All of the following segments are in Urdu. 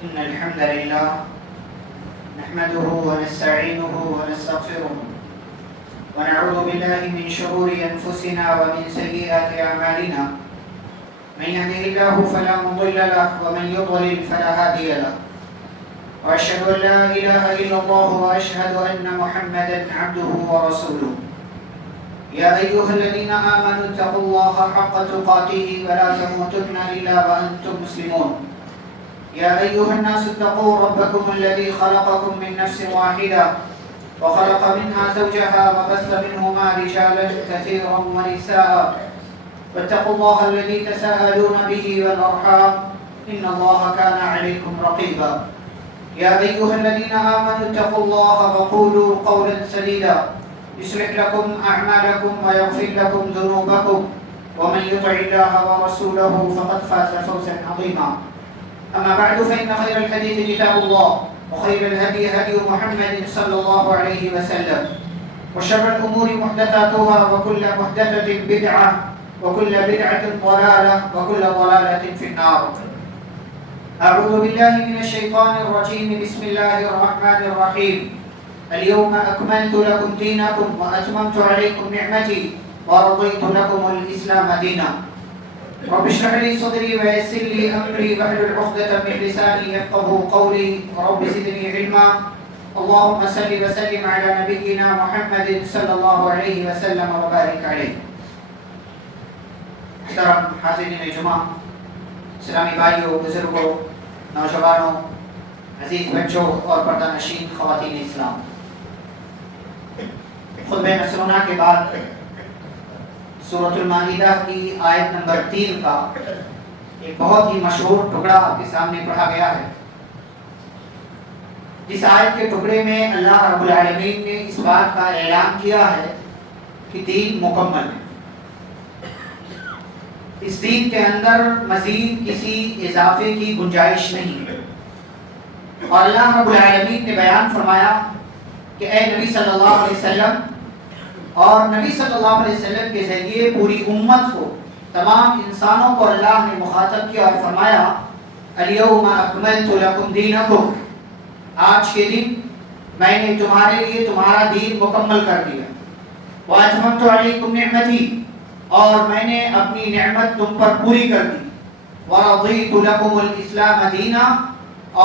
إن الحمد لله نحمده ونستعينه ونستغفره ونعوذ بالله من شرور أنفسنا ومن سيئات أعمالنا. من يهده الله فلا مضل له ومن يضلل فلا هادي له. وأشهد أن لا إله إلا الله وأشهد أن محمدا عبده ورسوله. يا أيها الذين آمنوا اتقوا الله حق تقاته ولا تموتن إلا وأنتم مسلمون. يا أيها الناس اتقوا ربكم الذي خلقكم من نفس واحدة وخلق منها زوجها وبث منهما رجالا كثيرا ونساء واتقوا الله الذي تساءلون به والأرحام إن الله كان عليكم رقيبا. يا أيها الذين آمنوا اتقوا الله وقولوا قولا سديدا يصلح لكم أعمالكم ويغفر لكم ذنوبكم ومن يطع الله ورسوله فقد فاز فوزا عظيما. أما بعد فإن خير الحديث كتاب الله وخير الهدي هدي محمد صلى الله عليه وسلم وشر الأمور محدثاتها وكل محدثة بدعة وكل بدعة ضلالة وكل ضلالة في النار. أعوذ بالله من الشيطان الرجيم. بسم الله الرحمن الرحيم. اليوم أكملت لكم دينكم وأتممت عليكم نعمتي ورضيت لكم الإسلام دينا. رب اشرح لي صدري ويسر لي أمري واحلل عقدة من لساني يفقهوا قولي رب زدني علما. اللهم صل وسلم على نبينا محمد صلى الله عليه وسلم وبارك عليه. محترم حاضرین جمعہ، اسلامی بھائیوں، بزرگوں، نوجوانوں، عزیز بچوں اور پردہ نشین خواتین اسلام، خطبہ مسنونہ کے بعد سورۃ المائدہ کی آیت نمبر 3 کا ایک بہت ہی مشہور ٹکڑا آپ کے سامنے پڑھا گیا ہے. اس آیت کے ٹکڑے میں اللہ رب العالمین نے اس بات کا اعلان کیا ہے کہ دین مکمل ہے. اس دین کے اندر مزید کسی اضافے کی گنجائش نہیں ہے. اور اللہ رب العالمین نے بیان فرمایا کہ اے نبی صلی اللہ علیہ وسلم، اور نبی صلی اللہ علیہ وسلم کے ذریعے پوری امت کو، تمام انسانوں کو اللہ نے مخاطب کیا اور فرمایا الیوم اکملت لکم دینکم، آج کے دن میں نے تمہارے لیے تمہارا دین مکمل کر دیا. واتممت علیکم نعمتی، اور میں نے اپنی نعمت تم پر پوری کر دی. ورضیت لکم الاسلام دینا،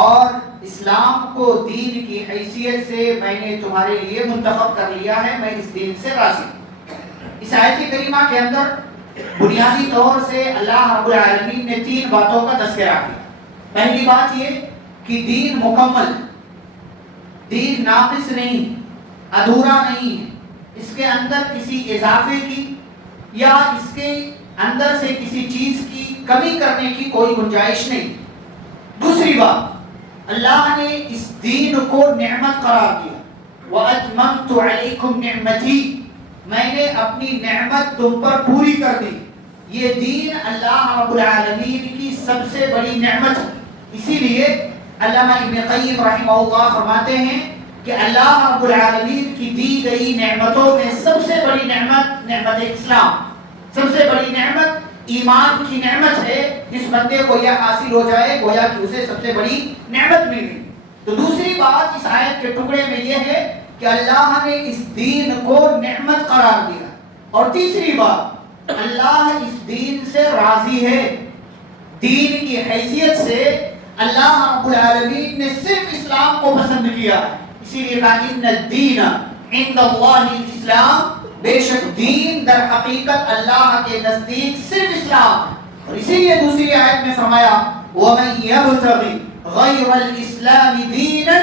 اور اسلام کو دین کی حیثیت سے میں نے تمہارے لیے منتخب کر لیا ہے، میں اس دین سے راضی ہوں. اس آیت کریمہ کے اندر بنیادی طور سے اللہ رب العالمین نے 3 باتوں کا تذکرہ کیا. پہلی بات یہ کہ دین مکمل، دین ناقص نہیں، ادھورا نہیں ہے، اس کے اندر کسی اضافے کی یا اس کے اندر سے کسی چیز کی کمی کرنے کی کوئی گنجائش نہیں. دوسری بات، اللہ نے اس دین کو نعمت قرار دیا. وَأَتْمَمْتُ عَلَيْكُمْ نِعْمَتِي، میں نے اپنی نعمت تم پر پوری کر دی. یہ دین اللہ رب العالمین کی سب سے بڑی نعمت ہے. اسی لیے علامہ ابن قیم رحمہ اللہ فرماتے ہیں کہ اللہ رب العالمین کی دی گئی نعمتوں میں سب سے بڑی نعمت نعمت اسلام، سب سے بڑی نعمت ایمان کی نعمت ہے. جس بندے کو یہ حاصل ہو جائے گویا کہ اسے سب سے بڑی نعمت مل گئی. تو دوسری بات اس آیت کے ٹکڑے میں یہ ہے کہ اللہ نے اس دین کو نعمت قرار دیا. اور تیسری بات، اللہ اس دین سے راضی ہے. دین کی حیثیت سے اللہ رب العالمین نے صرف اسلام کو پسند کیا. اسی لیے کہا ان الدین عند اللہ الاسلام، بے شک دین در حقیقت اللہ کے نزدیک صرف اسلام ہے. اور اسی لیے دوسری آیت میں فرمایا وَمَن يَبْتَغِ غَيْرَ الْإِسْلَامِ دِينًا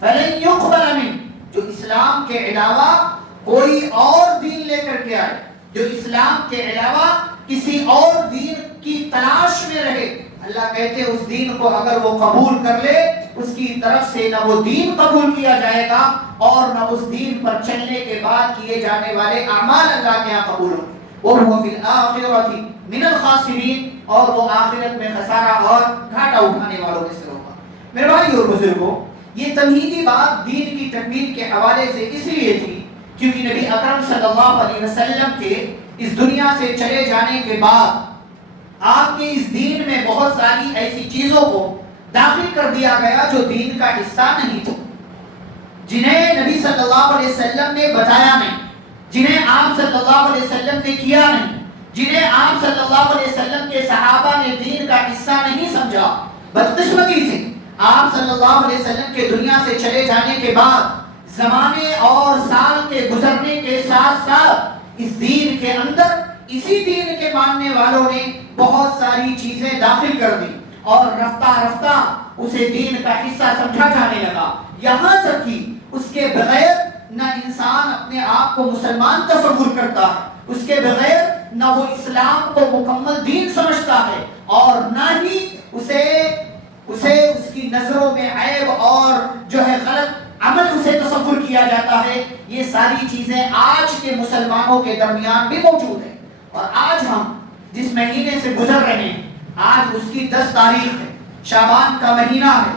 فَلَن يُقْبَلَ مِنْهُ، جو اسلام کے علاوہ کوئی اور دین لے کر کے آئے، جو اسلام کے علاوہ کسی اور دین کی تلاش میں رہے، اللہ کہتے ہیں اس دین کو اگر وہ قبول کر لے، اس کی طرف سے نہ وہ دین قبول کیا جائے گا اور نہ اس دین پر چلنے کے بعد کیے جانے والے اعمال اللہ کے یہاں قبول ہوں گے. وَهُوَ فِي الْآخِرَةِ مِنَ الْخَاسِرِينَ، اور وہ آخرت میں خسارہ اور گھاٹا اٹھانے والوں میں سے ہوگا. میرے بھائیو اور بزرگوں، یہ تمہیدی بات دین کی تکمیل کے حوالے سے اس لیے تھی کیونکہ نبی اکرم صلی اللہ علیہ وسلم کے اس دنیا سے چلے جانے کے بعد آپ کے اس دین میں بہت ساری ایسی چیزوں کو داخل کر دیا گیا جو دین کا حصہ نہیں تھا، جنہیں نبی صلی اللہ علیہ وسلم نے بتایا نہیں، جنہیں آپ صلی اللہ علیہ وسلم نے کیا نہیں، جنہیں آپ صلی اللہ علیہ وسلم کے صحابہ نے دین کا حصہ نہیں سمجھا۔ بدقسمتی سے آپ صلی اللہ علیہ وسلم کے دنیا سے چلے جانے کے بعد زمانے اور سال کے گزرنے کے ساتھ ساتھ اس دین کے اندر اسی دین کے ماننے والوں نے بہت ساری چیزیں داخل کر دی اور رفتہ رفتہ اسے دین کا حصہ سمجھا جانے لگا، یہاں تک کہ اس کے بغیر نہ انسان اپنے آپ کو مسلمان تصور کرتا ہے، اس کے بغیر نہ وہ اسلام کو مکمل دین سمجھتا ہے، اور نہ ہی اسے اس کی نظروں میں عیب اور جو ہے غلط عمل اسے تصور کیا جاتا ہے۔ یہ ساری چیزیں آج کے مسلمانوں کے درمیان بھی موجود ہیں، اور آج ہم جس مہینے سے گزر رہے ہیں آج اس کی 10 تاریخ ہے، شعبان کا مہینہ ہے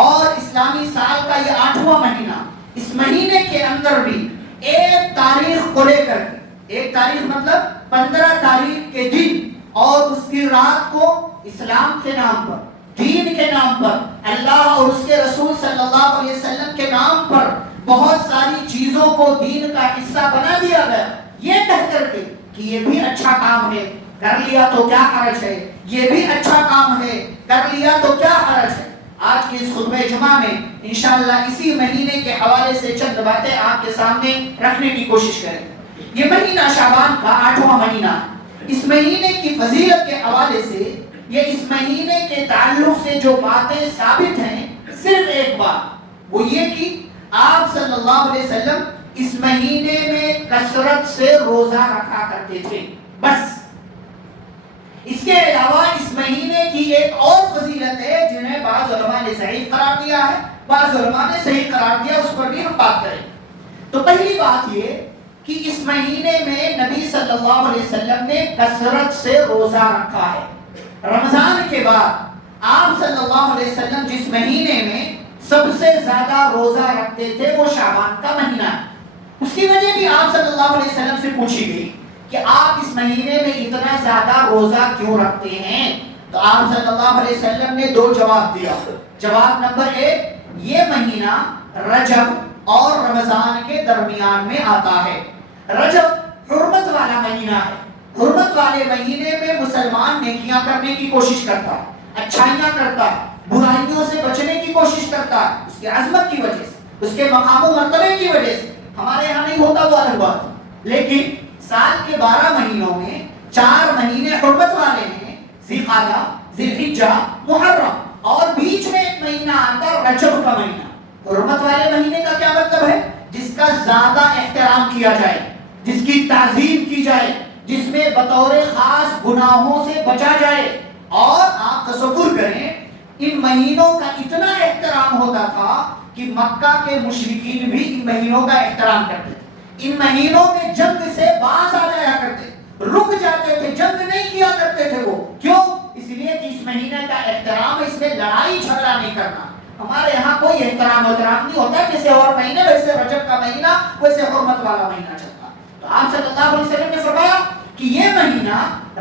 اور اسلامی سال کا یہ 8واں مہینہ۔ اس مہینے کے اندر بھی ایک تاریخ کو لے کر کے، ایک تاریخ مطلب 15 تاریخ کے دن اور اس کی رات کو اسلام کے نام پر، دین کے نام پر، اللہ اور اس کے رسول صلی اللہ علیہ وسلم کے نام پر بہت ساری چیزوں کو دین کا حصہ بنا دیا گیا، یہ کہہ کر کے کہ یہ بھی اچھا کام ہے، کر لیا تو کیا حرج ہے، یہ بھی اچھا کام ہے، کر لیا تو کیا حرج ہے۔ آج کی اس خطبہ جمعہ میں انشاءاللہ اسی مہینے کے حوالے سے چند باتیں آپ کے سامنے رکھنے کی کوشش کریں۔ یہ مہینہ شعبان کا 8واں مہینہ ہے۔ اس مہینے کی فضیلت کے حوالے سے، یہ اس مہینے کے تعلق سے جو باتیں ثابت ہیں، صرف ایک بات، وہ یہ کہ آپ صلی اللہ علیہ وسلم اس مہینے میں کثرت سے روزہ رکھا کرتے تھے، بس۔ اس کے علاوہ اس مہینے کی ایک اور فضیلت ہے جنہیں بعض علماء نے صحیح قرار دیا ہے، بعض علماء نے صحیح قرار دیا، اس پر بھی ہم بات کریں۔ تو پہلی بات یہ کہ اس مہینے میں نبی صلی اللہ علیہ وسلم نے کثرت سے روزہ رکھا ہے۔ رمضان کے بعد آپ صلی اللہ علیہ وسلم جس مہینے میں سب سے زیادہ روزہ رکھتے تھے وہ شعبان کا مہینہ ہے۔ اس کی وجہ بھی آپ صلی اللہ علیہ وسلم سے پوچھی گئی کہ آپ اس مہینے میں اتنا زیادہ روزہ کیوں رکھتے ہیں؟ تو آپ صلی اللہ علیہ وسلم نے 2 جواب دیا۔ جواب نمبر 1، یہ مہینہ رجب اور رمضان کے درمیان میں آتا ہے۔ رجب حرمت والا مہینہ ہے، حرمت والے مہینے میں مسلمان نیکیاں کرنے کی کوشش کرتا ہے، اچھائیاں کرتا ہے، برائیوں سے بچنے کی کوشش کرتا ہے، اس کی عظمت کی وجہ سے، اس کے مقام و مرتبے کی وجہ سے۔ ہمارے یہاں نہیں ہوتا وہ الگ بات، لیکن سال کے 12 مہینوں میں 4 مہینے حرمت والے ہیں، ذی قعدہ، ذی الحجہ، محرم، اور بیچ میں ایک مہینہ آتا ہے رجب کا مہینہ۔ حرمت والے مہینے کا کیا مطلب ہے؟ جس کا زیادہ احترام کیا جائے، جس کی تعظیم کی جائے، جس میں بطور خاص گناہوں سے بچا جائے۔ اور آپ تصور کریں ان مہینوں کا اتنا احترام ہوتا تھا کہ مکہ کے مشرکین بھی ان مہینوں کا احترام کرتے تھے، ان مہینوں میں جنگ سے باز آ جایا کرتے، رک جاتے تھے، جنگ نہیں کیا کرتے تھے۔ وہ کیوں؟ اس لیے کہ اس مہینے کا احترام ہے، اس میں لڑائی جھگڑا نہیں کرنا۔ ہمارے یہاں کوئی احترام نہیں ہوتا، جیسے اور مہینے ویسے رجب کا مہینہ ویسے حرمت والا مہینہ چلتا۔ تو آپ صلی اللہ علیہ وسلم نے فرمایا کہ یہ مہینہ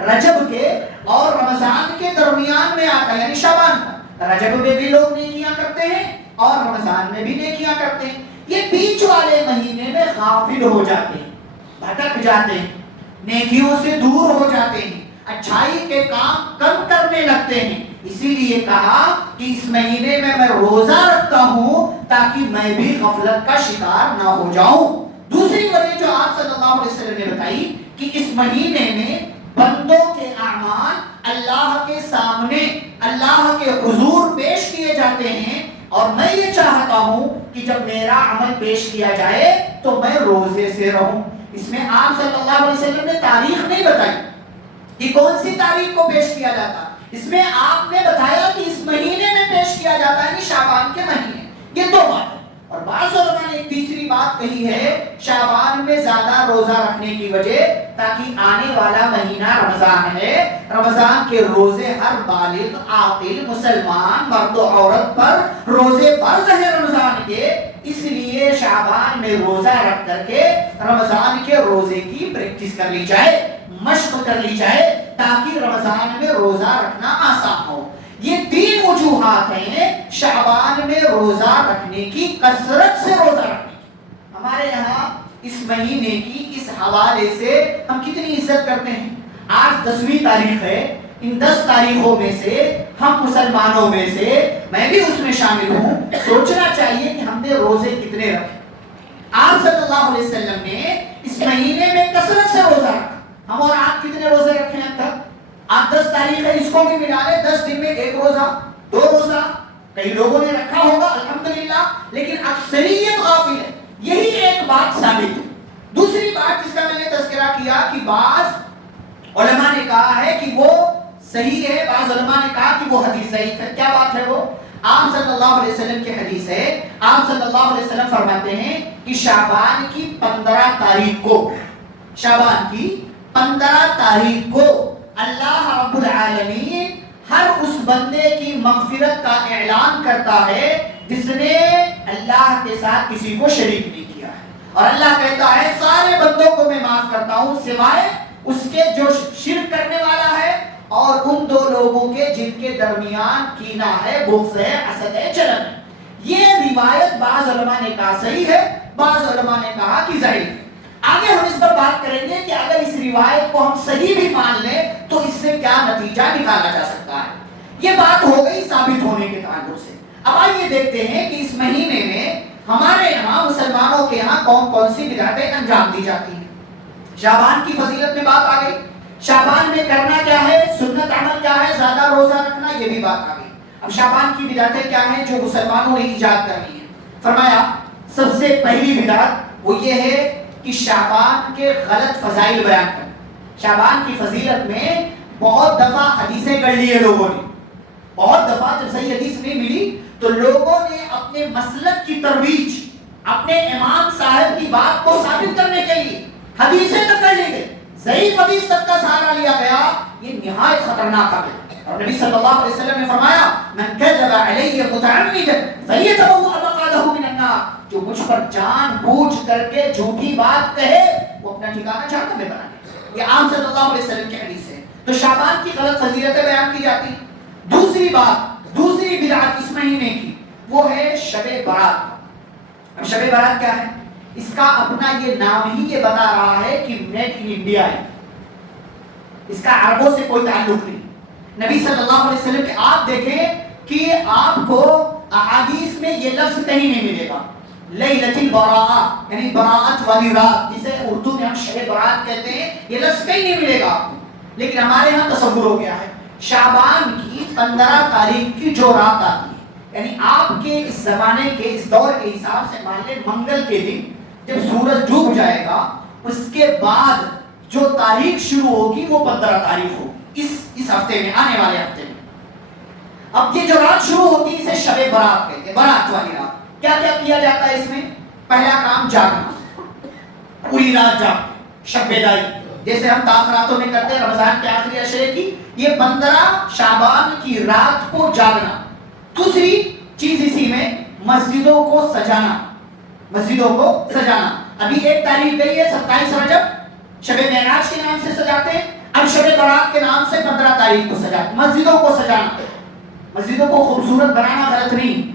رجب کے اور رمضان کے درمیان میں آتا ہے، یعنی شعبان کا۔ رجب میں بھی لوگ نیکیاں کرتے ہیں اور رمضان میں بھی نیکیاں کرتے ہیں۔ یہ بیچ والے مہینے میں غافل ہو جاتے ہیں، بھٹک جاتے ہیں، نیکیوں سے دور ہو جاتے ہیں، اچھائی کے کام کم کرنے لگتے ہیں۔ اسی لیے کہا کہ اس مہینے میں روزہ رکھتا ہوں تاکہ میں بھی غفلت کا شکار نہ ہو جاؤں۔ دوسری وجہ جو آپ صلی اللہ علیہ وسلم نے بتائی کہ اس مہینے میں بندوں کے اعمال اللہ کے سامنے، اللہ کے حضور پیش کیے جاتے ہیں، اور میں یہ چاہتا ہوں کہ جب میرا عمل پیش کیا جائے تو میں روزے سے رہوں۔ اس میں آپ صلی اللہ علیہ وسلم نے تاریخ نہیں بتائی کہ کون سی تاریخ کو پیش کیا جاتا، اس میں آپ نے بتایا کہ اس مہینے میں پیش کیا جاتا ہے، یعنی شعبان کے مہینے۔ یہ 2 بات ہے۔ اور بعض علماء نے ایک تیسری بات کہی ہے شعبان میں زیادہ روزہ رکھنے کی وجہ تاکہ آنے والا مہینہ رمضان ہے، رمضان کے روزے ہر بالغ عاقل مسلمان مرد و عورت پر روزے فرض ہیں رمضان کے، اس لیے شعبان میں روزہ رکھ کر کے رمضان کے روزے کی پریکٹس کر لی جائے، مشق کر لی جائے، تاکہ رمضان میں روزہ رکھنا آسان ہو۔ یہ 3 وجوہات ہیں شعبان میں روزہ رکھنے کی، کثرت سے روزہ رکھنے کی۔ ہمارے یہاں اس مہینے کی اس حوالے سے ہم کتنی عزت کرتے ہیں۔ آج 10ویں تاریخ ہے، ان 10 تاریخوں میں سے ہم مسلمانوں میں سے، میں بھی اس میں شامل ہوں، سوچنا چاہیے کہ ہم نے روزے کتنے رکھے۔ آپ صلی اللہ علیہ وسلم نے اس مہینے میں کثرت سے روزہ رکھا۔ ہم اور آپ کتنے روزے رکھے ہیں اب تک؟ آپ 10 تاریخ ہے، اس کو بھی ملا لیں، 10 دن میں 1 روزہ 2 روزہ کئی لوگوں نے رکھا ہوگا الحمدللہ، لیکن اکثریت غافل ہے۔ یہی ایک بات ثابت ہے۔ دوسری بات جس کا میں نے تذکرہ کیا کہ بعض علماء نے کہا ہے کہ وہ صحیح ہے، بعض علماء نے کہا کہ وہ حدیث ضعیف ہے۔ کیا بات ہے وہ؟ آپ صلی اللہ علیہ وسلم کی حدیث ہے، آپ صلی اللہ علیہ وسلم فرماتے ہیں کہ شعبان کی 15 تاریخ کو، شعبان کی 15 تاریخ کو اللہ رب العالمین ہر اس بندے کی مغفرت کا اعلان کرتا ہے جس نے اللہ کے ساتھ کسی کو شریک نہیں کیا ہے، اور اللہ کہتا ہے سارے بندوں کو میں معاف کرتا ہوں سوائے اس کے جو شرک کرنے والا ہے اور ان 2 لوگوں کے جن کے درمیان کینہ ہے، بغض ہے، حسد ہے، جلن ہے۔ یہ روایت بعض علماء نے کہا صحیح ہے، بعض علماء نے کہا کہ ضعیف ہے۔ آگے ہم اس پر بات کریں گے کہ اگر اس روایت کو ہم صحیح بھی مان لیں تو اس سے کیا نتیجہ نکالا جا سکتا ہے۔ یہ بات ہو گئی ثابت ہونے کے تعلق سے۔ اب آئیے دیکھتے ہیں کہ اس مہینے میں ہمارے یہاں مسلمانوں کے یہاں کون کون سی بدعتیں انجام دی جاتی ہیں۔ شعبان کی فضیلت میں بات آ گئی، شعبان میں کرنا کیا ہے، سنت عمل کیا ہے، زیادہ روزہ رکھنا، یہ بھی بات آ گئی۔ اب شعبان کی بدعتیں کیا ہیں جو مسلمانوں نے ایجاد کرنی ہے؟ فرمایا سب سے پہلی بدعت وہ یہ ہے کہ شعبان کے غلط فضائل بیان کرنا۔ شعبان کی فضیلت میں بہت دفعہ حدیثیں کر لی ہے لوگوں نے، بہت دفعہ جب صحیح حدیث نہیں ملی تو لوگوں نے اپنے مسلک کی ترویج، اپنے امام صاحب کی بات کو ثابت کرنے کے لیے حدیثیں تک کر لی گئی، ضعیف حدیث تک کا سہارا لیا گیا۔ یہ نہایت خطرناک ہے، اور نبی صلی اللہ علیہ وسلم نے فرمایا من کذب علی متعمدا فلیتبوأ مقعدہ من النار، جو مجھ پر جان بوجھ کر کے جھوٹی بات کہے وہ اپنا ٹھکانہ جہنم میں بنا لے۔ یہ عام صلی اللہ علیہ وسلم کی حدیث ہے۔ تو شعبان کی غلط فضیلتیں بیان کی جاتی ہیں۔ دوسری بات، دوسری بدعت اس مہینے کی وہ ہے شب برات۔ اب شب برات کیا ہے؟ اس کا اپنا یہ نام ہی یہ بتا رہا ہے کہ میڈ ان انڈیا ہے، اس کا عربوں سے کوئی تعلق نہیں۔ نبی صلی اللہ علیہ وسلم کے آپ دیکھیں کہ آپ کو احادیث میں یہ لفظ کہیں نہیں ملے گا، لیلۃ البراءۃ یعنی براءت والی رات، جسے اردو میں ہم شب برات کہتے ہیں، یہ لفظ کہیں نہیں ملے گا آپ کو۔ لیکن ہمارے ہاں تصور ہو گیا ہے شعبان کی 15 تاریخ کی جو رات آتی ہے، یعنی آپ کے اس زمانے کے اس دور کے حساب سے مان لیں منگل کے دن جب سورج ڈوب جائے گا اس کے بعد جو تاریخ شروع ہوگی وہ 15 تاریخ ہوگی، اس ہفتے میں، آنے والے ہفتے میں۔ اب یہ جو رات شروع ہوتی ہے اسے شب برات کہتے ہیں، برات والی رات۔ کیا کیا کیا جاتا ہے اس میں؟ پہلا کام جاگنا، پوری رات جاگ، شب بیداری جیسے ہم تاخراتوں میں کرتے ہیں رمضان کے آخری عشرے کی، یہ 15 شعبان کی رات کو جاگنا۔ دوسری چیز اسی میں مسجدوں کو سجانا، مسجدوں کو سجانا۔ ابھی 1 تاریخ گئی ہے 27 رجب، شب معراج کے نام سے سجاتے ہیں، اب شب برات کے نام سے 15 تاریخ کو سجاتے ہیں۔ مسجدوں کو سجانا، مسجدوں کو خوبصورت بنانا غلط نہیں،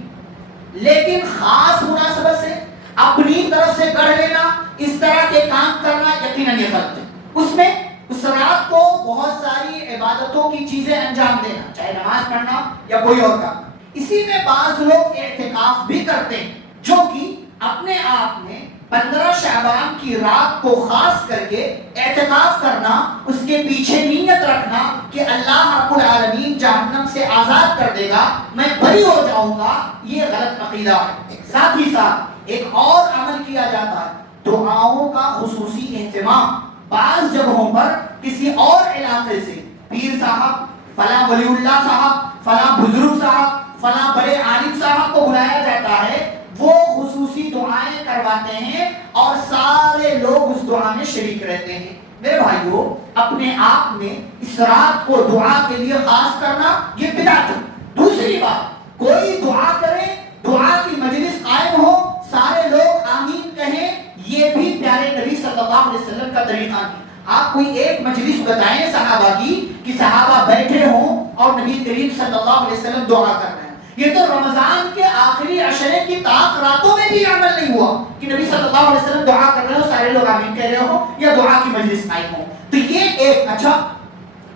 لیکن خاص مناسبت سے اپنی طرف سے کر لینا، اس طرح کے کام کرنا یقیناً یہ غلط ہے۔ اس میں اس رات کو بہت ساری عبادتوں کی چیزیں انجام دینا، چاہے نماز پڑھنا یا کوئی اور کام۔ اسی میں بعض لوگ اعتکاف بھی کرتے ہیں، جو کہ اپنے آپ میں 15 شعبان کی رات کو خاص کر کے اعتکاف کرنا، اس کے پیچھے نیت رکھنا کہ اللہ رب العالمین جہنم سے آزاد کر دے گا، میں بری ہو جاؤں گا، یہ غلط عقیدہ ہے۔ ساتھ ہی ساتھ ایک اور عمل کیا جاتا ہے، دعاؤں کا خصوصی اہتمام۔ بعض جگہوں پر کسی اور علاقے سے پیر صاحب، فلاں ولی اللہ صاحب، فلاں بزرگ صاحب، فلاں بڑے عالم صاحب کو بلایا جاتا ہے، وہ خصوصی دعائیں کرواتے ہیں اور سارے لوگ اس دعا میں شریک رہتے ہیں۔ میرے بھائیو، اپنے آپ میں اس رات کو دعا کے لیے خاص کرنا یہ بدعت ہے۔ دوسری بات، کوئی دعا کرے، دعا کی مجلس قائم ہو، سارے لوگ آمین کہیں، یہ بھی پیارے نبی صلی اللہ علیہ وسلم کا طریقہ نہیں۔ آپ کوئی ایک مجلس بتائیں صحابہ کی کہ صحابہ بیٹھے ہوں اور نبی کریم صلی اللہ علیہ وسلم دعا کر رہے ہیں. یہ تو رمضان کے آخری عشرے کی طاق راتوں میں بھی عمل نہیں ہوا کہ نبی صلی اللہ علیہ وسلم دعا کر رہے ہو, سارے لوگ آمین کہہ رہے ہو یا دعا کی مجلس آئی ہو. تو یہ ایک اچھا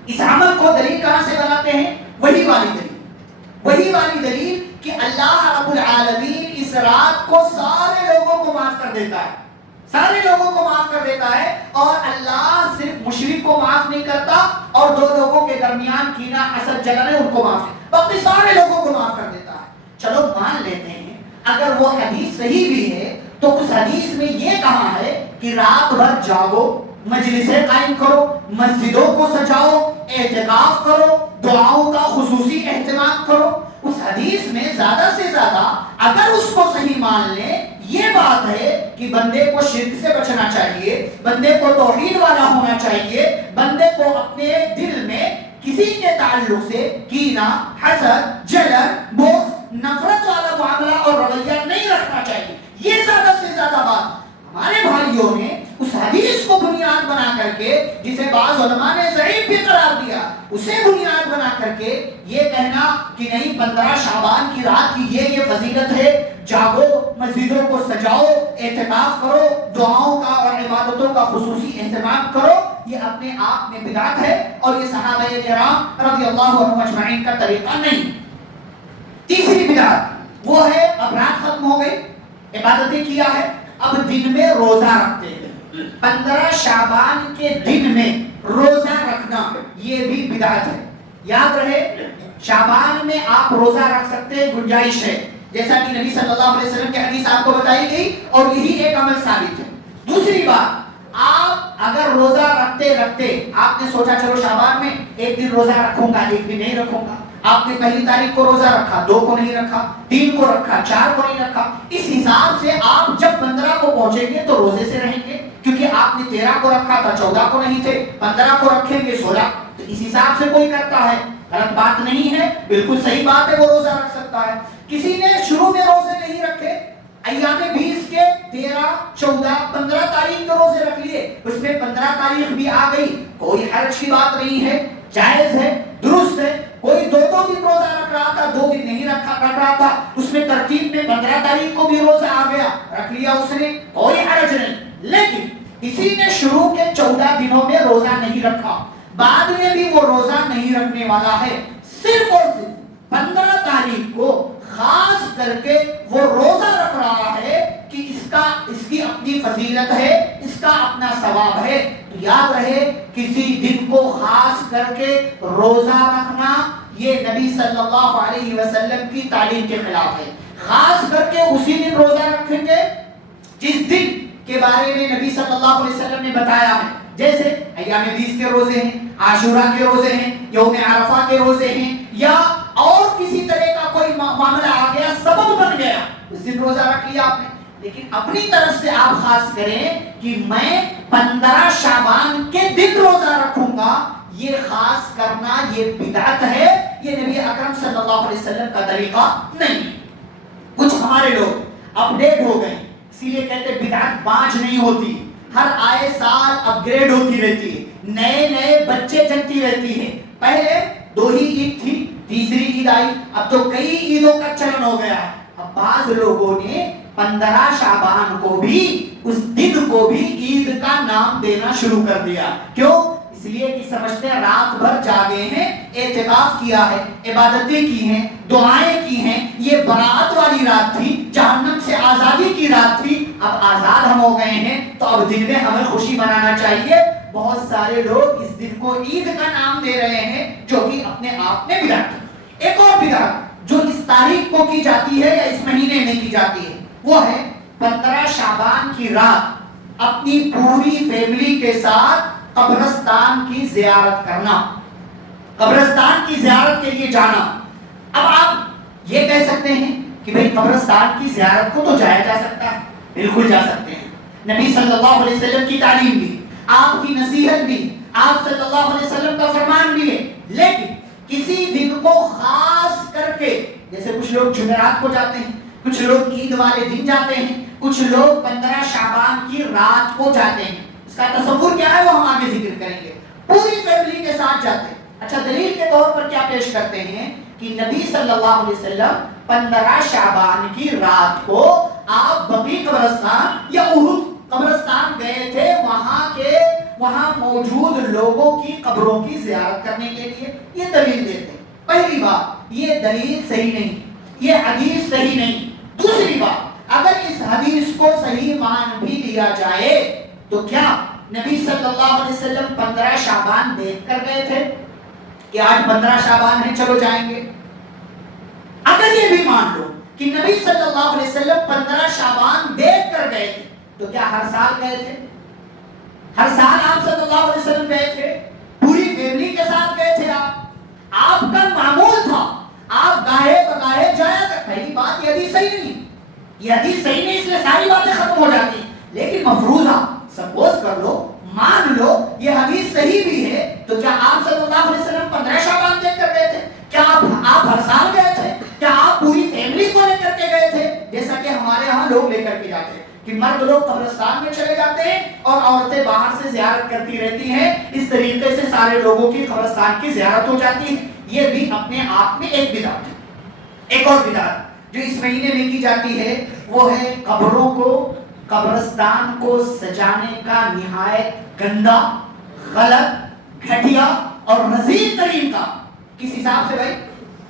اس عمل کو دلیل کہاں سے بناتے ہیں؟ وہی والی دلیل کہ اللہ رب العالمین اس رات کو سارے لوگوں کو معاف کر دیتا ہے, سارے لوگوں کو معاف کر دیتا ہے. اور اللہ صرف مشرک کو معاف نہیں کرتا اور دو لوگوں کے درمیان کینہ حسد جلن ہے ان کو معاف کرتا, باقی سارے لوگوں کو معاف کر دیتا ہے. چلو مان لیتے ہیں اگر وہ حدیث صحیح بھی ہے تو اس حدیث میں یہ کہا ہے کہ رات بھر جاگو, مجلسیں قائم کرو, مسجدوں کو سجاؤ, اعتکاف کرو, دعاؤں کا خصوصی اہتمام کرو. اس حدیث میں زیادہ سے زیادہ اگر اس کو صحیح مان لیں یہ بات ہے کہ بندے کو شرک سے بچنا چاہیے, بندے کو توحید والا ہونا چاہیے, بندے کو اپنے دل میں کسی کے تعلق سے کینہ, حسد, جلن, بغض, نفرت والا معاملہ اور رویہ نہیں رکھنا چاہیے. یہ زیادہ سے زیادہ بات ہمارے بھائیوں نے اس حدیث کو بنیاد بنا کر کے, جسے بعض علماء نے ضعیف بھی قرار دیا, اسے بنیاد بنا کر کے یہ کہنا کہ نہیں 15 شعبان کی رات کی یہ فضیلت ہے, جاگو, مسجدوں کو سجاؤ, اعتکاف کرو, دعاؤں کا اور عبادتوں کا خصوصی اہتمام کرو, یہ اپنے آپ میں بدعت ہے اور یہ صحابہ کرام رضی اللہ عنہم اجمعین کا طریقہ نہیں. تیسری بدعت وہ ہے اب رات ختم ہو گئی, عبادتیں کیا ہے, اب دن میں روزہ رکھتے ہیں. 15 شعبان کے دن میں روزہ رکھنا یہ بھی بدعت ہے. یاد رہے شعبان میں آپ روزہ رکھ سکتے ہیں, گنجائش ہے, جیسا کہ نبی صلی اللہ علیہ وسلم کی حدیث آپ کو بتائی گئی اور یہی ایک عمل ثابت ہے. دوسری بات, آپ اگر روزہ رکھتے رکھتے آپ نے سوچا چلو شعبان میں ایک دن روزہ رکھوں گا, ایک دن نہیں رکھوں گا, آپ نے پہلی تاریخ کو روزہ رکھا, 2 کو نہیں رکھا, 3 کو رکھا, 4 کو نہیں رکھا, اس حساب سے آپ جب 15 کو پہنچیں گے تو روزے سے رہیں گے, کیونکہ آپ نے 13 کو رکھا تھا, 14 کو نہیں تھے, 15 کو رکھیں گے, 16. تو اس حساب سے کوئی کرتا ہے, غلط بات نہیں ہے, بالکل صحیح بات ہے, وہ روزہ رکھ سکتا ہے. کسی نے شروع میں روزے نہیں رکھے, ایام 20 کے 13, 14, 15 تاریخ کے روزے رکھ لیے, اس میں 15 تاریخ بھی آ گئی, کوئی حرج کی بات نہیں ہے, جائز ہے, درست ہے. کوئی 2 دن روزہ رکھ رہا تھا, 2 دن نہیں رکھ رہا تھا, اس میں ترتیب میں 15 تاریخ کو بھی روزہ آ گیا, رکھ لیا اس نے, کوئی حرج نہیں. لیکن کسی نے شروع کے 14 دنوں میں روزہ نہیں رکھا, بعد میں بھی وہ روزہ نہیں رکھنے والا ہے, صرف اور صرف 15 تاریخ کو خاص کر کے وہ روزہ رکھ رہا ہے کہ اس کی اپنی فضیلت ہے, اس کا اپنا ثواب ہے. یاد رہے کسی دن کو خاص کر کے روزہ رکھنا یہ نبی صلی اللہ علیہ وسلم کی تعلیم کے خلاف ہے. خاص کر کے اسی دن روزہ رکھیں گے جس دن کے بارے میں نبی صلی اللہ علیہ وسلم نے بتایا ہے, جیسے ایام 20 کے روزے ہیں, عاشورہ کے روزے ہیں, یوم عرفہ کے روزے ہیں, یا اور کسی طرح کا کوئی معاملہ آ گیا, سبب بن گیا, اس دن روزہ رکھ لیا آپ نے. لیکن اپنی طرف سے آپ خاص کریں کہ میں 15 شعبان کے دن روزہ رکھوں گا, یہ خاص کرنا یہ بدعت ہے, یہ نبی اکرم صلی اللہ علیہ وسلم کا طریقہ نہیں. کچھ ہمارے لوگ اپڈیٹ ہو گئے, اسی لیے کہتے ہیں بدعت بانج نہیں ہوتی, ہر آئے سال اپ گریڈ ہوتی رہتی ہے, نئے بچے جنتی رہتی ہے. پہلے 2 ہی عید تھی, تیسری عید آئی, اب تو کئی عیدوں کا چلن ہو گیا ہے. اب بعض لوگوں نے 15 شعبان کو بھی, اس دن کو بھی عید کا نام دینا شروع کر دیا. کیوں؟ اس لیے کہ سمجھتے ہیں رات بھر جاگے ہیں, اعتکاف کیا ہے, عبادتیں کی ہیں, دعائیں کی ہیں, یہ برات والی رات تھی, جہنم سے آزادی کی رات تھی, اب آزاد ہم ہو گئے ہیں تو اب دن میں ہمیں خوشی منانا چاہیے. بہت سارے لوگ اس دن کو عید کا نام دے رہے ہیں جو کہ اپنے آپ میں بدعت ہے. ایک اور بدعت جو اس تاریخ کو کی جاتی ہے یا اس مہینے میں کی جاتی ہے وہ ہے 15 شعبان کی رات اپنی پوری فیملی کے ساتھ قبرستان کی زیارت کرنا, قبرستان کی زیارت کے لیے جانا. اب آپ یہ کہہ سکتے ہیں کہ بھئی قبرستان کی زیارت کو تو جایا جا سکتا ہے, بالکل جا سکتے ہیں. نبی صلی اللہ علیہ وسلم کی تعلیم بھی, آپ کی نصیحت بھی, آپ صلی اللہ علیہ وسلم کا فرمان بھی ہے. لیکن کسی دن کو خاص کر کے, جیسے کچھ لوگ جمعرات کو جاتے ہیں, کچھ لوگ عید والے دن جاتے ہیں, کچھ لوگ 15 شعبان کی رات کو جاتے ہیں. اس کا تصور کیا ہے وہ ہم آگے ذکر کریں گے. پوری فیملی کے ساتھ جاتے ہیں, اچھا دلیل کے طور پر کیا پیش کرتے ہیں کہ نبی صلی اللہ علیہ وسلم 15 شعبان کی رات کو آپ بقیع قبرستان یا احد قبرستان گئے تھے وہاں موجود لوگوں کی قبروں کی زیارت کرنے کے لیے. یہ دلیل دیتے ہیں. پہلی بات یہ دلیل صحیح نہیں, یہ حدیث صحیح نہیں. دوسری بات اگر اس حدیث کو صحیح مان بھی لیا جائے تو کیا نبی صلی اللہ علیہ وسلم 15 شعبان دیکھ کر گئے تھے کہ آج 15 شعبان ہے چلو جائیں گے؟ اگر یہ بھی مان لو کہ نبی صلی اللہ علیہ وسلم 15 شعبان دیکھ کر گئے تھے تو کیا ہر سال گئے تھے؟ ہر سال آپ صلی اللہ علیہ وسلم گئے تھے؟ پوری فیملی کے ساتھ گئے تھے؟ آپ کا معمول تھا آپ گاہے بگاہے جایا کر. پہلی بات یہ حدیث صحیح نہیں, یہ حدیث صحیح نہیں, اس لیے ساری باتیں ختم ہو جاتی ہیں. لیکن مفروضہ سپوز کر لو, مان لو یہ حدیث صحیح بھی ہے تو کیا آپ صلی اللہ علیہ وسلم 15 شعبان دیکھ کر گئے تھے؟ کیا آپ ہر سال گئے تھے؟ کیا آپ پوری فیملی کو لے کر کے گئے تھے جیسا کہ ہمارے ہاں لوگ لے کر کے جاتے ہیں کہ مرد لوگ قبرستان میں چلے جاتے ہیں اور عورتیں باہر سے زیارت کرتی رہتی ہیں؟ اس طریقے سے سارے لوگوں کی قبرستان کی زیارت ہو جاتی ہے. یہ بھی اپنے آپ میں ایک بدعت ہے. ایک اور بدعت جو اس مہینے میں کی جاتی ہے وہ ہے قبروں کو, قبرستان کو سجانے کا نہایت گندا, غلط, گھٹیا اور رذیل ترین کا. کس حساب سے بھائی؟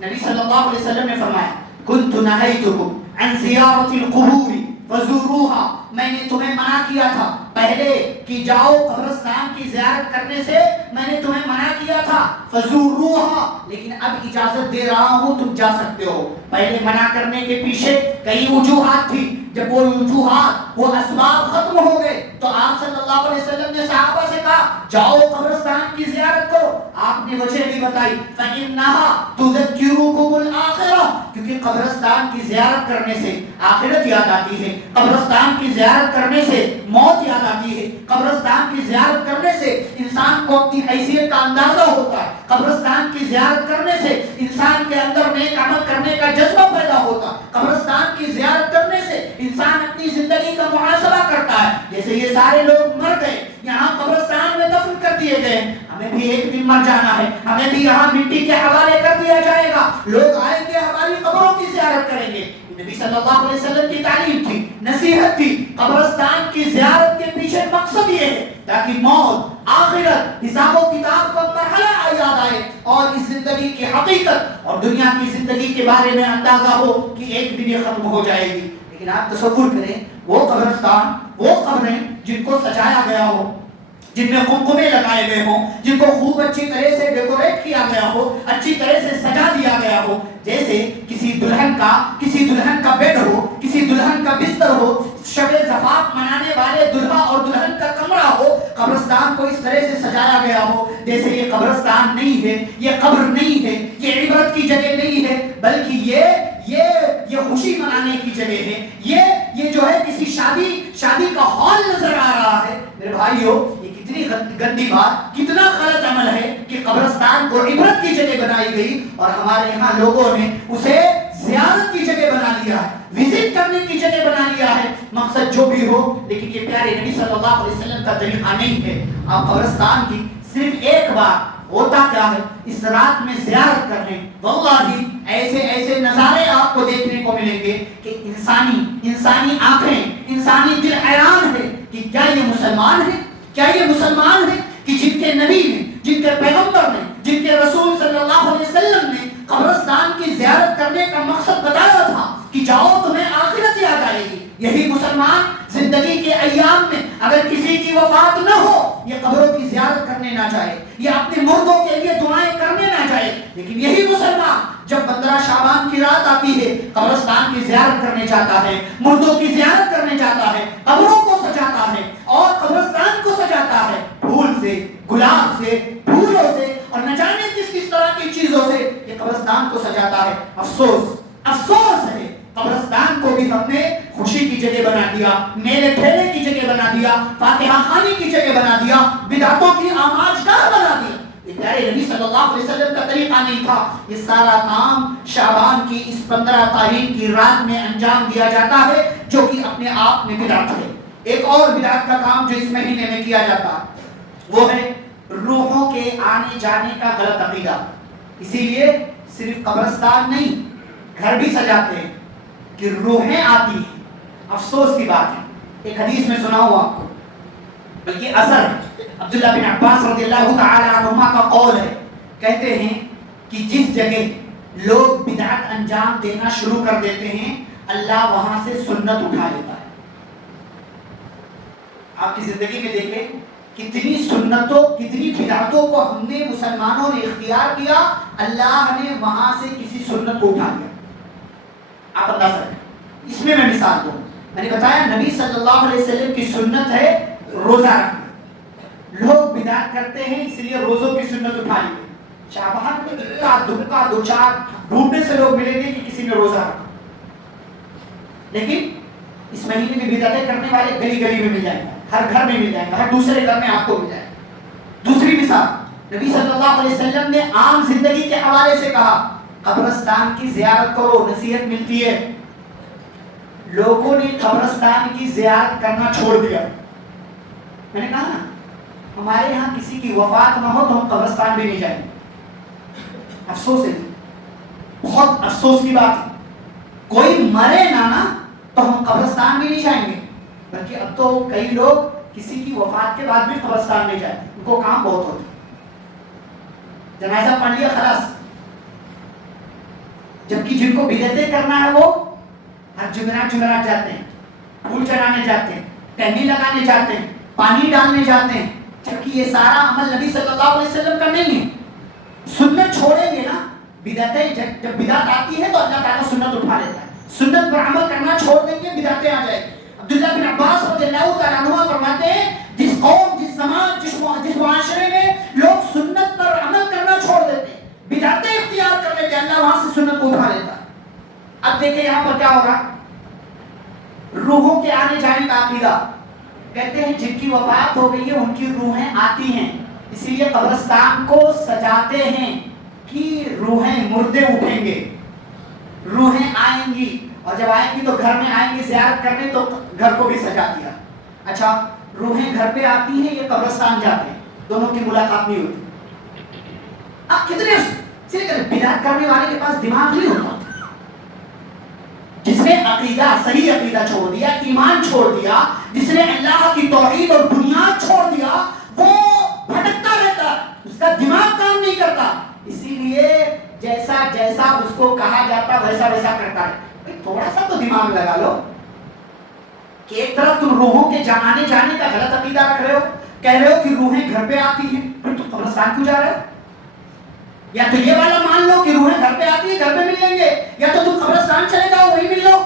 نبی صلی اللہ علیہ وسلم نے فرمایا كنت نهيتكم عن زيارة القبور فزوروها, میں نے تمہیں منع کیا تھا پہلے کہ جاؤ قبرستان کی زیارت کرنے سے, میں نے تمہیں منع کیا تھا فزوروها, لیکن اب اجازت دے رہا ہوں تم جا سکتے ہو. پہلے منع کرنے کے پیچھے کئی وجوہات تھی. جب وہ وجوہات وہ اسباب ختم ہو گئے تو آپ صلی اللہ علیہ وسلم نے صحابہ سے کہا جاؤ قبرستان کی زیارت کرو. آپ نے وجہ بھی بتائی فإنها تذكركم الآخرة, کیونکہ قبرستان کی زیارت کرنے سے آخرت یاد آتی ہے, قبرستان کی زیارت کرنے سے موت یاد آتی ہے, قبرستان کی زیارت کرنے سے انسان کو اپنی حیثیت کا اندازہ ہوتا ہے, قبرستان کی زیارت کرنے سے انسان کے اندر نیک عمل کرنے کا جذبہ پیدا ہوتا ہے, قبرستان کی زیارت کرنے سے انسان اپنی زندگی کا محاسبہ کرتا ہے. جیسے یہ سارے لوگ مر گئے, یہاں قبرستان میں دفن کر دیے گئے, ہمیں بھی ایک دن مر جانا ہے, ہمیں بھی یہاں مٹی کے حوالے کر دیا جائے گا, لوگ آئیں گے ہماری قبروں کی زیارت کریں گے. نبی صلی اللہ علیہ وسلم کی تعلیم تھی, نصیحت تھی. قبرستان کی زیارت کے پیچھے مقصد یہ ہے تاکہ موت, آخرت, حساب و کتاب کا مرحلہ یاد آئے اور اس زندگی کی حقیقت اور دنیا کی زندگی کے بارے میں اندازہ ہو کہ ایک دن یہ ختم ہو جائے گی. لیکن آپ تصور کریں وہ قبرستان, وہ قبریں جن کو سجایا گیا ہو, جن میں قمقمے لگائے گئے ہوں, جن کو خوب اچھی طرح سے ڈیکوریٹ کیا گیا ہو, اچھی طرح سے سجا دیا گیا ہو, جیسے کسی دلہن کا بیڈ ہو, کسی دلہن کا بستر ہو, شب زفاف منانے والے دلہا اور دلہن کا کمرہ ہو, قبرستان کو اس طرح سے سجایا گیا ہو جیسے یہ قبرستان نہیں ہے, یہ قبر نہیں ہے, یہ عبرت کی جگہ نہیں ہے, بلکہ یہ خوشی منانے کی جگہ ہے, یہ جو ہے کسی شادی کا ہال نظر آ رہا ہے. میرے بھائیو یہ کتنی گندی بات, کتنا غلط عمل ہے کہ قبرستان کو عبرت کی جگہ بنائی گئی اور ہمارے یہاں لوگوں نے اسے زیارت کی جگہ بنا لیا ہے, وزٹ کرنے کی جگہ بنا لیا ہے. مقصد جو بھی ہو, لیکن یہ پیارے نبی صلی اللہ علیہ وسلم کا طریقہ نہیں ہے. آپ قبرستان کی صرف ایک بار, ہوتا کیا ہے اس رات میں زیارت کرنے, واللہ ایسے نظارے آپ کو دیکھنے کو ملیں گے کہ انسانی آنکھیں, انسانی دل حیران ہے کہ کیا یہ مسلمان ہے کہ جن کے نبی نے, جن کے پیغمبر نے, جن کے رسول صلی اللہ علیہ وسلم نے قبرستان کی زیارت کرنے کا مقصد بتایا تھا کہ جاؤ تمہیں آخرت یاد آئے گی. یہی مسلمان زندگی کے ایام میں اگر کسی کی وفات نہ ہو یہ قبروں کی زیارت کرنے نہ جائے, یہ اپنے مردوں کے لیے دعائیں کرنے نہ جائے. لیکن یہی مسلمان جب 15 شعبان کی رات آتی ہے قبرستان کی زیارت کرنے جاتا ہے, مردوں کی زیارت کرنے جاتا ہے, قبروں کو سجاتا ہے اور قبرستان کو سجاتا ہے پھول سے, گلاب سے, پھولوں سے اور نہ جانے کس طرح کی چیزوں سے یہ قبرستان کو سجاتا ہے. افسوس ہے قبرستان کو بھی ہم نے خوشی کی جگہ بنا دیا, میلے ٹھیلے کی جگہ بنا دیا, فاتحہ خوانی کی جگہ بنا دیا, بدعتوں کی آماجگاہ بنا دیا. یہ پیارے نبی صلی اللہ علیہ وسلم کا طریقہ نہیں تھا. یہ سارا کام شعبان کی اس 15 تاریخ کی رات میں انجام دیا جاتا ہے جو کہ اپنے آپ میں بدعت ہے. ایک اور بدعت کا کام جو اس مہینے میں کیا جاتا ہے وہ ہے روحوں کے آنے جانے کا غلط عقیدہ. اسی لیے صرف قبرستان نہیں, گھر بھی سجاتے ہیں کہ روحیں آتی ہیں. افسوس کی بات ہے, ایک حدیث میں سنا ہوا آپ کو, بلکہ اثر عبداللہ بن عباس رضی اللہ تعالی عنہما کا قول ہے, کہتے ہیں کہ جس جگہ لوگ بدعت انجام دینا شروع کر دیتے ہیں اللہ وہاں سے سنت اٹھا لیتا ہے. آپ کی زندگی میں دیکھیں کتنی سنتوں, کتنی بدعتوں کو ہم نے مسلمانوں نے اختیار کیا, اللہ نے وہاں سے کسی سنت کو اٹھا لیا. آپ اندازہ کریں. اس میں مثال دوں, میں نے بتایا نبی صلی اللہ علیہ وسلم کی سنت ہے روزہ رکھنا. لوگ بدعت کرتے ہیں اس لیے روزوں کی سنت اٹھا لی. شعبان میں اکا دکا دو چار ڈھونڈنے سے لوگ ملیں گے کہ کسی نے روزہ رکھا, لیکن اس مہینے میں بدعتیں کرنے والے گلی گلی میں مل جائیں گے, ہر گھر میں مل جائیں گے, ہر دوسرے گھر میں آپ کو مل جائے گا. دوسری مثال, نبی صلی اللہ علیہ وسلم نے عام زندگی کے حوالے سے کہا قبرستان کی زیارت کرو, نصیحت ملتی ہے. لوگوں نے قبرستان کی زیارت کرنا چھوڑ دیا. میں نے کہا نا ہمارے یہاں کسی کی وفات نہ ہو تو ہم قبرستان بھی نہیں جائیں گے. افسوس ہے, بہت افسوس کی بات ہے. کوئی مرے نہ تو ہم قبرستان بھی نہیں جائیں گے, بلکہ اب تو کئی لوگ کسی کی وفات کے بعد بھی قبرستان نہیں جاتے, ان کو کام بہت ہوتا ہے. جنازہ پڑھ لیا خلاص, جبکہ جن کو بدعتیں کرنا ہے وہ ہر جمعرات جاتے ہیں, پھول چڑھانے جاتے ہیں, ٹہنی لگانے جاتے ہیں, پانی ڈالنے جاتے ہیں, جبکہ یہ سارا عمل نبی صلی اللہ علیہ وسلم کا نہیں ہے. سنت چھوڑیں گے نا, بدعتیں جب بدعت آتی ہے تو اللہ تعالیٰ سنت اٹھا لیتا ہے. سنت پر عمل کرنا چھوڑ دیں گے بدعتیں آ جائیں گی. عبداللہ بن عباس رضی اللہ تعالیٰ عنہ فرماتے ہیں جس قوم, جس سماج, جس معاشرے میں لوگ سنت پر عمل کرنا چھوڑ دیتے ہیں, بدعتیں اختیار کر لیتے ہیں, اللہ وہاں سے سنت کو اٹھا لیتا ہے. اب دیکھیں یہاں پر کیا ہوگا, روحوں کے آنے جانے کا عقیدہ. کہتے ہیں جن کی وفات ہو گئی ہے ان کی روحیں آتی ہیں, اسی لیے قبرستان کو سجاتے ہیں کہ روحیں, مردے اٹھیں گے, روحیں آئیں گی, اور جب آئیں گی تو گھر میں آئیں گے زیارت کرنے, تو گھر کو بھی سجا دیا. اچھا, روحیں گھر پہ آتی ہیں یا قبرستان جاتے ہیں, دونوں کی ملاقات نہیں ہوتی. اب کتنے صرف بدعت کرنے والے کے پاس دماغ نہیں ہوتا, جس نے عقیدہ, صحیح عقیدہ چھوڑ دیا, ایمان چھوڑ دیا, جس نے اللہ کی توحید اور بنیاد چھوڑ دیا, وہ بھٹکتا رہتا, اس کا دماغ کام نہیں کرتا. اسی لیے جیسا جیسا اس کو کہا جاتا ویسا ویسا کرتا ہے. تھوڑا سا تو دماغ لگا لو کہ ایک طرف تم روحوں کے آنے جانے کا غلط عقیدہ رکھ رہے ہو, کہہ رہے ہو کہ روحیں گھر پہ آتی ہیں, پھر تم قبرستان کیوں جا رہے ہو؟ یا تو یہ والا مان لو کہ روحیں گھر پہ آتی ہیں, گھر پہ ملیں گے, یا تو تم قبرستان چلے جاؤ وہیں مل لو.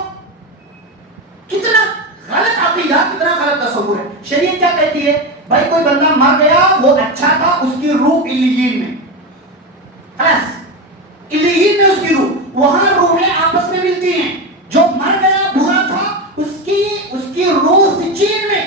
کتنا غلط عقیدہ, کتنا غلط تصور ہے. شریعت کیا کہتی ہے, بھائی کوئی بندہ مر گیا, وہ اچھا تھا, اس کی روح علیین میں, خلاص علیین میں اس کی روح, وہاں روحیں آپس میں ملتی ہیں. جو مر گیا برا تھا, اس کی روح سجین میں,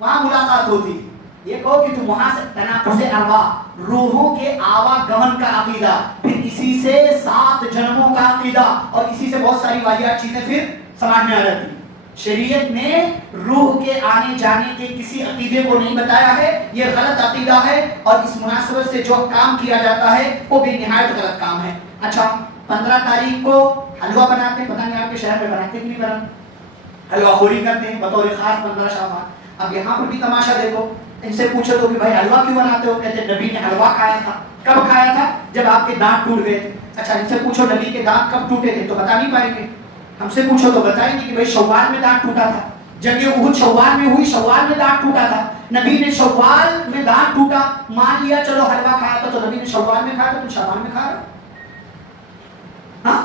وہاں ملاقات ہوتی. یہ کہو کہ تم وہاں سے تناقض ارواح, روحوں کے آواگمن کا عقیدہ, پھر اسی سے 7 جنموں کا عقیدہ, اور اسی سے بہت ساری واحد چیزیں پھر سمجھ میں آ جاتی. شریعت نے روح کے آنے جانے کے کسی عقیدے کو نہیں بتایا ہے, یہ غلط عقیدہ ہے, اور اس مناسبت سے جو کام کیا جاتا ہے وہ بھی نہایت غلط کام ہے. اچھا, 15 تاریخ کو حلوہ بناتے ہیں, پتہ نہیں آپ کے شہر میں بناتے کہ نہیں بناتے, حلوہ خوری کرتے ہیں بطور خاص 15 شعبان. اب یہاں پر بھی تماشا دیکھو, ان سے پوچھو تو کہ بھائی حلوہ کیوں بناتے ہو, کہتے ہیں نبی نے حلوہ کھایا تھا. کب کھایا تھا؟ جب آپ کے دانت ٹوٹ گئے تھے. اچھا, ان سے پوچھو نبی کے دانت کب ٹوٹے تھے, تو بتا نہیں پائیں گے. ہم سے پوچھو تو بتائیں گے کہ بھائی شوال میں دانت ٹوٹا تھا, جنگ احد شوال میں ہوئی, شوال میں دانت ٹوٹا تھا, نبی نے شوال میں دانت ٹوٹا, مان لیا چلو حلوہ کھایا تھا, تو نبی نے شوال میں کھایا, تو تم شعبان میں کھا رہے ہو. ہاں,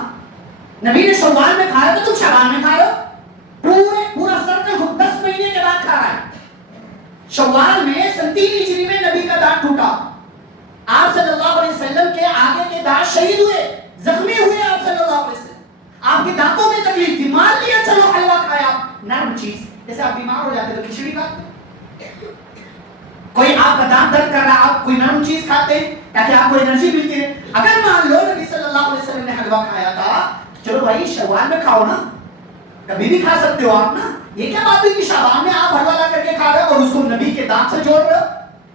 نبی نے شوال میں کھایا تو تم شعبان میں کھا رہے ہو. پورا سرکل 10 مہینے کے بعد کھا رہا ہے. شوال میں 3 ہجری میں نبی کا دانت ٹوٹا, آپ صلی اللہ علیہ وسلم کے آگے کے دانت شہید ہوئے, زخمی ہوئے آپ صلی اللہ علیہ وسلم, آپ کے دانتوں میں تکلیف تھی, مان لیا چلو حلوہ کھایا, نرم چیز. جیسے آپ بیمار ہو جاتے تو کھچڑی کھاتے, کوئی آپ کا دانت درد کر رہا, آپ کوئی نرم چیز کھاتے ہیں تاکہ آپ کو انرجی ملتی ہے. اگر مان لو نبی صلی اللہ علیہ وسلم نے حلوہ کھایا تھا, چلو بھائی شوال میں کھاؤ نا, کبھی بھی کھا سکتے ہو آپ نا. یہ کیا بات ہے کہ شعبان میں آپ حلوہ لا کر کے کھا رہے ہو اور اس کو نبی کے دانت سے جوڑ رہے ہو؟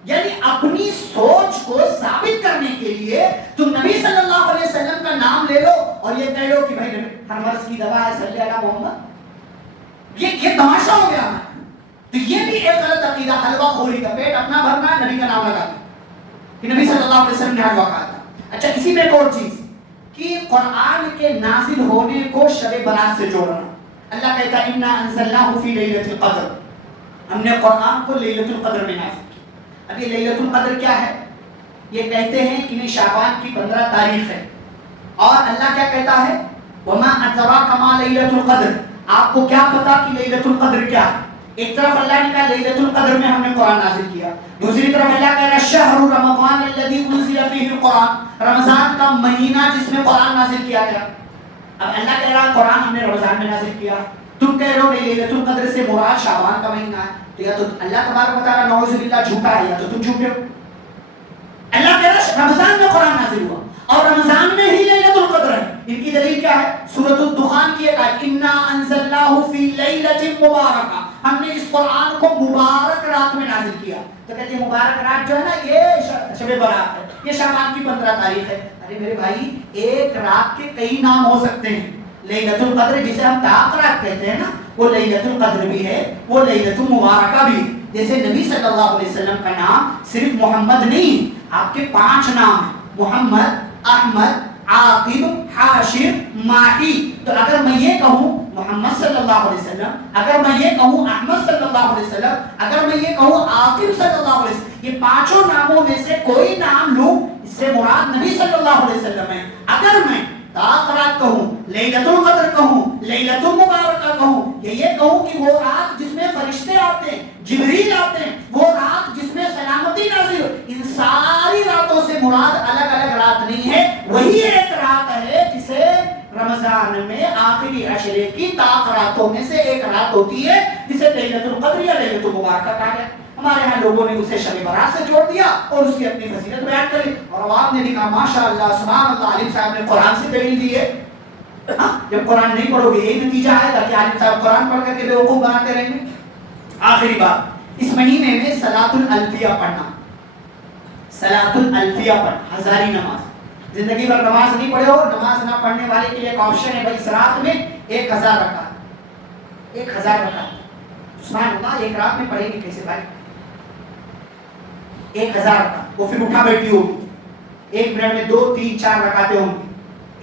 یعنی اپنی سوچ کو ثابت کرنے کے لیے تم نبی صلی اللہ علیہ وسلم کا نام لے لو اور یہ کہہ لو کہ بھائی ہر مرض کی دوا ہے صلی اللہ محمد. یہ تماشا ہو گیا ہمارا. تو یہ بھی ایک غلط عقیدہ, حلوہ خوری کا, پیٹ اپنا بھرنا ہے, نبی کا نام لگا کہ نبی صلی اللہ علیہ وسلم نے حلوہ کہا تھا. اچھا, اسی میں ایک اور چیز کہ قرآن کے نازل ہونے کو شب برات سے جوڑنا. اللہ کہتا ہے انا انزلناہ فی لیلۃ القدر, ہم نے قرآن کو لیلۃ القدر میں نازل کیا. اب یہ لیلۃ القدر کیا ہے؟ یہ کہتے ہیں کہ شعبان کی 15 تاریخ ہے, اور اللہ کیا کہتا ہے وما ادراک ما لیلۃ القدر, آپ کو کیا پتا کہ لیلۃ القدر کیا ہے. ایک طرف اللہ نے کہا لیلۃ القدر میں ہم نے قرآن نازل کیا, دوسری طرف اللہ کہہ رہا ہے شہر رمضان الذی انزل فیہ القرآن, رمضان کا مہینہ جس میں قرآن نازل کیا گیا. اب اللہ کہہ رہا قرآن ہم نے رمضان میں نازل کیا, تم کہہ رہے ہو لیلۃ القدر سے مراد شعبان کا مہینہ ہے. تو یا تو اللہ تبارک و تعالیٰ نعوذ باللہ جھوٹا ہے, یا تو تم جھوٹے ہو. اللہ کہہ رہا ہے رمضان میں قرآن نازل ہوا اور رمضان میں ہی لیلۃ القدر ہے. ان کی دلیل کیا ہے؟ سورۃ الدخان کی ایک آیت انا انزلناہ فی لیلۃ مبارکہ, ہم نے اس قرآن کو مبارک رات میں نازل کیا. تو کہتے ہیں مبارک رات جو ہے نا یہ شب برات ہے, یہ شعبان کی 15 تاریخ ہے. ارے میرے بھائی, ایک رات کے کئی نام ہو سکتے ہیں. لیلۃ القدر جسے ہم طاق رات کہتے ہیں نا, وہ لیلۃ القدر بھی ہے, وہ لیلۃ المبارکہ بھی ہے. جیسے نبی صلی اللہ علیہ وسلم کا نام صرف محمد نہیں, آپ کے 5 نام ہیں, محمد, احمد, عاقب, حاشر, ماہی. تو اگر میں یہ کہوں محمد صلی اللہ علیہ وسلم, اگر میں یہ کہوں احمد صلی اللہ علیہ وسلم, اگر میں یہ کہوں عاقب صلی اللہ علیہ وسلم, یہ 5 ناموں میں سے کوئی نام لوں, اس سے مراد نبی صلی اللہ علیہ وسلم ہے. اگر میں رات کہوں, لیلۃ القدر کہوں, لیلۃ المبارکہ کہوں, یہ کہوں کہ وہ رات جس میں فرشتے آتے ہیں, جبریل آتے ہیں, وہ رات جس میں سلامتی نازل ہو, ان ساری راتوں سے مراد الگ الگ رات نہیں ہے, وہی ایک رات ہے جسے رمضان میں آخری عشرے کی طاق راتوں میں سے ایک رات ہوتی ہے, جسے لیلۃ القدر یا لیلۃ المبارکہ کہا گیا. ہمارے ہاں لوگوں نے اسے شب برات سے جوڑ دیا اور اس کی اپنی فضیلت بیان کری, اور آپ نے بھی کہا ماشاءاللہ سبحان اللہ, عالم صاحب نے قرآن سے دلیل دی ہے. جب قرآن نہیں پڑھو گے یہی نتیجہ آئے گا کہ عالم صاحب قرآن پڑھ کر کے بیوقوف بناتے رہیں گے. آخری بات, اس مہینے میں صلاۃ الالفیہ پڑھنا, صلاۃ الالفیہ پڑھنا, ہزاری نماز. زندگی بھر نماز نہیں پڑھے ہو, نماز نہ پڑھنے والے کے لیے ایک آپشن ہے بھائی, اس رات میں 1000 رکعت, 1000 رکعت. سبحان اللہ, ایک رات میں پڑھیں گے کیسے بھائی 1000 رکعت, وہ پھر اٹھا بیٹھی ہوگی, 1 منٹ میں 2 3 4 رکعتیں ہوں گی.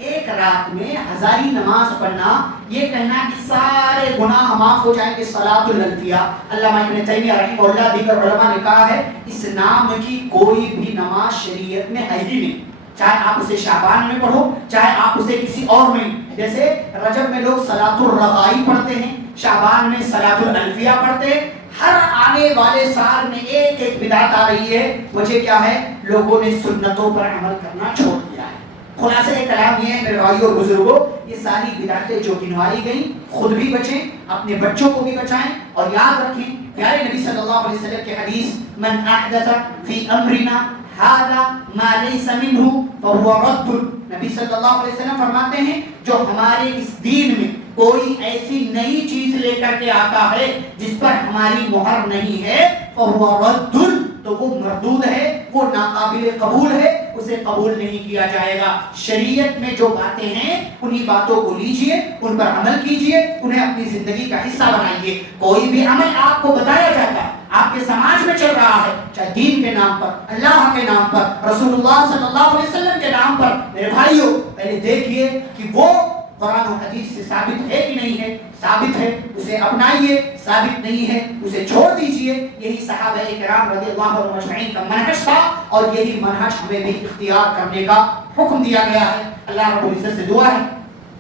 ایک رات میں ہزاری نماز پڑھنا, یہ کہنا کہ سارے گناہ معاف ہو جائیں گے, صلاۃ الالفیہ. علامہ ابن تیمیہ رحمہ اللہ دیگر علماء نے کہا ہے اس نام کی کوئی بھی نماز شریعت میں ہے ہی نہیں, چاہے آپ اسے شعبان میں پڑھو, چاہے آپ اسے کسی اور میں. جیسے رجب میں لوگ صلاۃ الرغائب پڑھتے ہیں, شعبان میں صلاۃ الالفیہ پڑھتے ہیں. ہر آنے والے سال میں ایک ایک بدعت آ رہی ہے. وجہ کیا ہے؟ لوگوں نے سنتوں پر عمل کرنا چھوڑ دیا ہے. خلاصہ کلام یہ ہے میرے بھائیوں اور بزرگوں, یہ ساری بدعتیں جو گنوائی گئیں, خود بھی بچیں, اپنے بچوں کو بھی بچائیں, اور یاد رکھیں پیارے نبی صلی اللہ علیہ وسلم کی حدیث من احدث فی امرنا هذا ما ليس منه فهو رد. نبی صلی اللہ علیہ وسلم فرماتے ہیں جو ہمارے اس دین میں کوئی ایسی نئی چیز لے کر کے آتا ہے جس پر ہماری مہر نہیں ہے, فهو رد, تو وہ مردود ہے, وہ ناقابل قبول ہے, اسے قبول نہیں کیا جائے گا. شریعت میں جو باتیں ہیں انہی باتوں کو لیجئے, ان پر عمل کیجئے, انہیں اپنی زندگی کا حصہ بنائیے. کوئی بھی عمل آپ کو بتایا جاتا ہے, آپ کے سماج میں چل رہا ہے, چاہے دین کے نام پر, اللہ کے نام پر, رسول اللہ صلی اللہ علیہ وسلم کے نام پر, میرے بھائیوں پہلے دیکھیے کہ وہ قرآن و حدیث سے ثابت ہے کہ نہیں ہے. ثابت ہے اسے اپنائیے, ثابت نہیں ہے اسے چھوڑ دیجئے. یہی صحابہ کرام رضی اللہ عنہم اجمعین کا منہج تھا, اور یہی منہج ہمیں بھی اختیار کرنے کا حکم دیا گیا ہے. اللہ رب العزت سے دعا ہے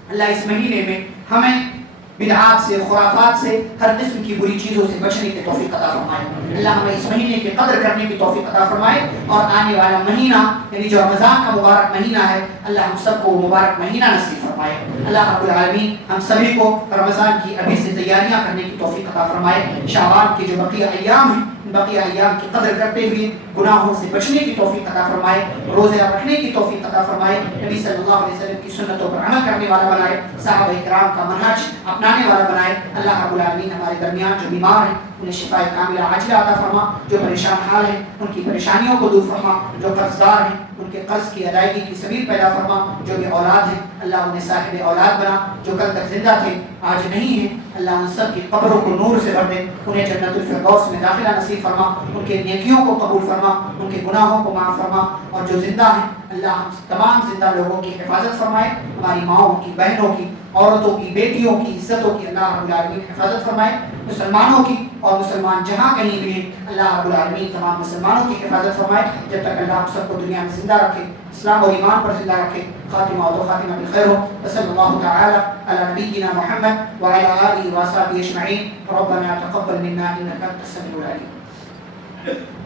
اللہ اس مہینے میں ہمیں بدعات سے, خرافات سے, ہر قسم کی بری چیزوں سے بچنے کی توفیق عطا فرمائے. اللہ ہمیں اس مہینے کی قدر کرنے کی توفیق عطا فرمائے, اور آنے والا مہینہ یعنی جو رمضان کا مبارک مہینہ ہے, اللہ ہم سب کو مبارک مہینہ نصیب فرمائے. اللہ رب العالمین ہم سبھی کو رمضان کی ابھی سے تیاریاں کرنے کی توفیق عطا فرمائے. شعبان کے جو بقیہ ایام ہیں بقیہ ایام کی قدر کرتے ہوئے گناہوں سے بچنے کی توفیق عطا فرمائے، روزے رکھنے کی توفیق عطا فرمائے، نبی صلی اللہ علیہ وسلم کی سنتوں پر عمل کرنے والا بنائے، صحابہ کرام کا منہج اپنانے والا بنائے۔ اللہ رب العالمین ہمارے درمیان جو بیمار ہیں انہیں شفاء کاملہ عاجلہ عطا فرما، جو پریشان حال ہیں ان کی پریشانیوں کو دور فرما، جو قرض دار ہیں ان کے قرض کی ادائیگی کی سبیل پیدا فرما، جو بے اولاد ہیں اللہ انہیں صاحب اولاد بنا، جو کل تک زندہ تھے آج نہیں ہیں اللہ ان سب کی قبروں کو نور سے بھر دے، انہیں جنت الفردوس میں داخلہ نصیب فرما، ان کے نیکیوں کو قبول فرما، ان کے گناہوں کو معاف فرما، اور جو زندہ ہیں اللہ ہم تمام زندہ لوگوں کی حفاظت فرمائے، ہماری ماؤں کی، بہنوں کی، عورتوں کی، بیٹیوں کی، عزتوں کی اللہ رب العالمین حفاظت فرمائے، مسلمانوں کی اور مسلمان جہاں کہیں بھی ہیں اللہ رب العالمین تمام مسلمانوں کی حفاظت فرمائے، جب تک اللہ ہم سب کو دنیا میں زندہ رکھے، اسلام اور ایمان پر زندہ رکھے، خاتمہ و خاتمہ بالخیر ہو۔ وصلی اللہ تعالی علی نبینا محمد وعلی آلہ وصحبہ اجمعین۔ ربنا تقبل منا انک انت السمیع العلیم۔